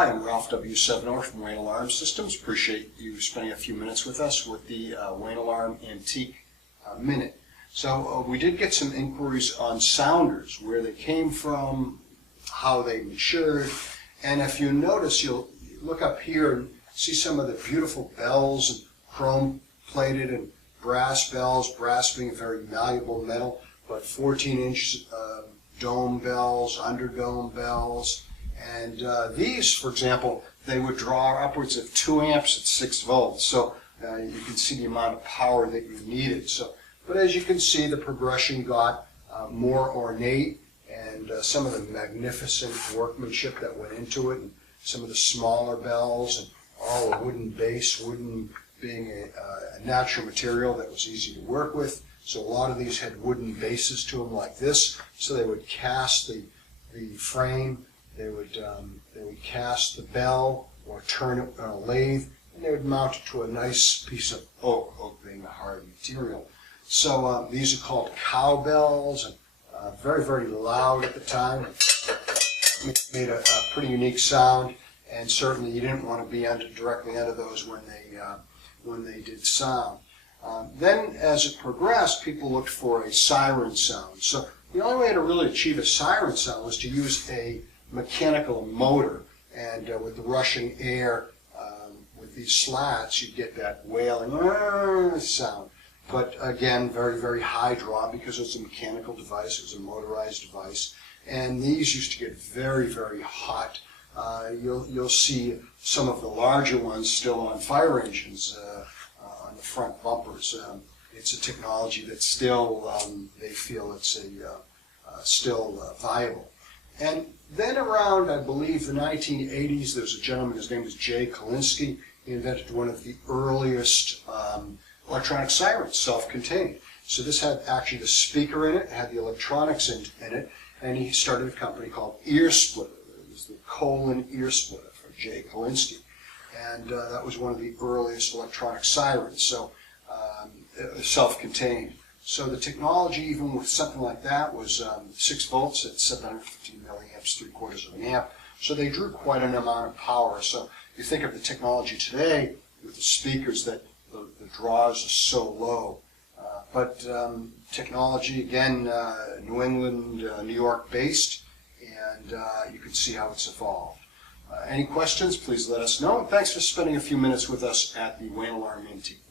Hi, I'm Ralph W. Sevenour from Wayne Alarm Systems. Appreciate you spending a few minutes with us with the Wayne Alarm Antique Minute. So we did get some inquiries on sounders, where they came from, how they matured, and if you notice, you'll look up here and see some of the beautiful bells, and chrome plated and brass bells, brass being a very malleable metal, but 14-inch dome bells, underdome bells. And these, for example, they would draw upwards of 2 amps at 6 volts. So you can see the amount of power that you needed. So, but as you can see, the progression got more ornate, and some of the magnificent workmanship that went into it, and some of the smaller bells, and all a wooden base, wooden being a natural material that was easy to work with. So a lot of these had wooden bases to them like this. So they would cast the frame. They would cast the bell or turn it on a lathe, and they would mount it to a nice piece of oak, oak being a hard material. So these are called cowbells, and very, very loud at the time. Made a pretty unique sound, and certainly you didn't want to be directly under those when they did sound. Then as it progressed, people looked for a siren sound. So the only way to really achieve a siren sound was to use a mechanical motor, and with the rushing air with these slats, you get that wailing sound. But again, very, very high draw because it's a mechanical device, it was a motorized device, and these used to get very, very hot. You'll see some of the larger ones still on fire engines on the front bumpers. It's a technology that still they feel it's still viable. And then around, I believe, the 1980s, there's a gentleman, his name was Jay Kalinsky. He invented one of the earliest electronic sirens, self-contained. So this had actually the speaker in it, had the electronics in it, and he started a company called Ear Splitter. It was the Colon Ear Splitter for Jay Kalinsky. And that was one of the earliest electronic sirens, so self-contained. So the technology, even with something like that, was 6 volts at 750 milliamps, 3/4 of an amp. So they drew quite an amount of power. So you think of the technology today with the speakers, that the draws are so low. But technology, again, New England, New York based, and you can see how it's evolved. Any questions, please let us know. And thanks for spending a few minutes with us at the Wayne Alarm Antique.